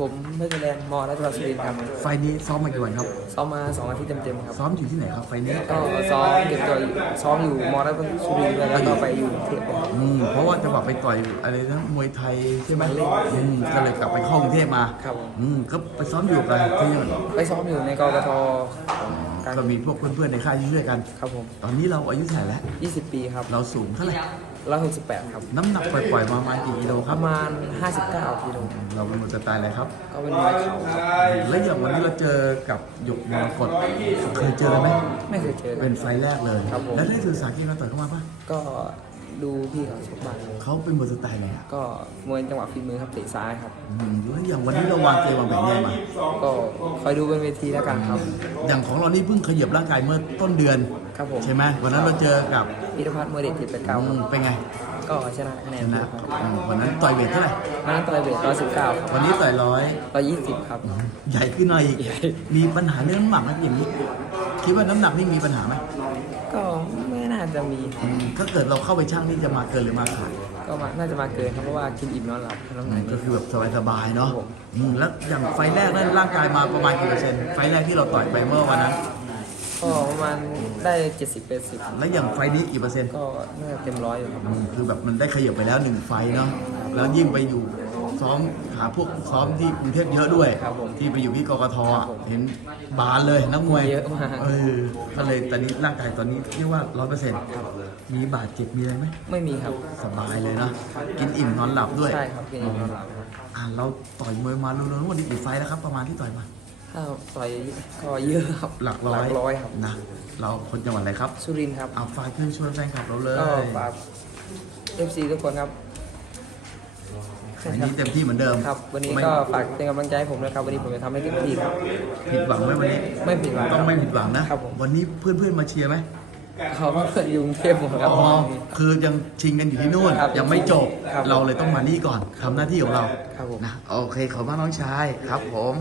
ผมเพื่อนแลนด์มอรัชวัฒน์สุรินทร์ครับไฟล์นี้ซ้อมมากี่วันครับ ซ้อมมาสองอาทิตย์เต็มๆครับ ซ้อมอยู่ที่ไหนครับไฟล์นี้ก็ซ้อมเก็บตัวอยู่ซ้อมอยู่มอรัชวัฒน์สุรินทร์ด้วยแล้วก็ไปอยู่กรุงเทพครับ อืมเพราะว่าจังหวะไปต่อยอะไรนะมวยไทยใช่ไหมอืมก็เลยกลับไปเข้ากรุงเทพมาครับผม อืมก็ไปซ้อมอยู่กับที่นู่นไปซ้อมอยู่ในกกท การก็มีพวกเพื่อนๆในค่ายช่วยกัน ครับผม ตอนนี้เราอายุเท่าไหร่แล้ว 20 ปีครับเราสูงเท่าไหร่ 168 ครับ น้ำหนักปล่อยๆมาประมาณกี่กิโลคปรับ ระมาณ 59กิโลเราเป็นมวยสไตล์อะไรครับ ก็เป็นมวยเข่าครับแล้วอย่างวันนี้เราเจอกับหยกมรกตเคยเจอไหม ไม่เคยเจอกัเป็น นไฟล์แรกเลย ครับผม แล้วได้ศึกษาเกี่ยวกับต่อยเข้ามาปะก็ ดูพี่เขาชกบ้างเขาเป็นมวยสไตล์ไงอะก็มวยจังหวะฝีมือครับเตะซ้ายครับ อืมแล้วอย่างวันนี้เราวางเกมวางแผนยังไงมาก็คอยดูบนเวทีแล้วกันครับ อย่างของเรานี่เพิ่งขยับร่างกายเมื่อต้นเดือน ครับผมใช่ไหมวันนั้นเราเจอกับพิรพัฒน์มวยเด็กติดไปเก้าอืมเป็นไงก็ชนะคะแนชนนะอืมวันนั้นต่อยเวทเท่าไหร่วันนั้นต่อยเวทร้อยสิบเก้าครับวันนี้ต่อยร้อยร้อยยี่สิบครับ ใหญ่ขึ้นหน่อยอีกใหญ่ มีปัญหาเรื่องน้ำหนักไหมอย่างนี้ คิดว่าน้ำหนักนี่มีปัญหาไหมก็ไม่น่า จะมีอืมถ้าเกิดเราเข้าไปช่างนี่จะมาเกินหรือมาขาดก็มาน่าจะมาเกินครับเพราะว่ากินอิ่มนอนหลับน้ำหนักก็นี่คือแบบสบายๆเนาะครับผมอืมแล้วอย่างไฟล์แรกนั้นร่างกายมาประมาณกี่เปอร์เซ็นต์ไฟล์แรกที่เราต่อยไปเมื่อวันนั้นก็ประมาณได้เจ็ดสิบเปอร์เซ็นต์แล้วอย่างไฟล์นี้กี่เปอร์เซ็นต์ก็น่าจะเต็มร้อยอยู่ครับอืมคือแบบมันได้ขยับไปแล้วหนึ่งไฟล์เนาะแล้วยิ่งไปอยู่ ซ้อมหาพวกซ้อมที่กรุงเทพเยอะด้วย ครับผมที่ไปอยู่ที่กกทครัอะบผมเห็นบานเลยนักมวยเยอะมาก เออก็เลยตอนนี้ร่างกายตอนนี้เรียกว่าร้อยเปอร์เซ็นต์มีบาดเจ็บมีอะไรไหมไม่มีครับ สบายเลยเนาะกินอิ่มนอนหลับด้วยใช่ครับกินอิ่มนอนหลับครับ อ่าเราต่อยมวยมารวมๆวันนี้กี่ไฟล์แล้วครับ ประมาณที่ต่อยมาถ้าต่อยก็เยอะครับหลักร้อยหลักร้อยครับนะเราคนจังหวัดอะไรครับสุรินทร์ครับ เอาฝากเพื่อนชวนแฟนคลับเราเลยก็ฝากเอฟซีทุกคนครับ วันนี้เต็มที่เหมือนเดิมครับ วันนี้ไม่ก็ฝากเป็นกำลังใจให้ผมนะครับ วันนี้ผมจะทำให้เต็มที่ครับ ผิดหวังไหมวันนี้ ไม่ผิดหวังต้องไม่ผิดหวังนะครับผม วันนี้เพื่อนๆมาเชียร์ไหมเขาก็เกิดอยู่กรุงเทพหมดครับอ๋อคือยังชิงกันอยู่ที่นู่นครับยังไม่จบครับเราเลยต้องมานี่ก่อนทำหน้าที่ของเราครับผมนะ โอเค ขอบคุณมากน้องชายครับผม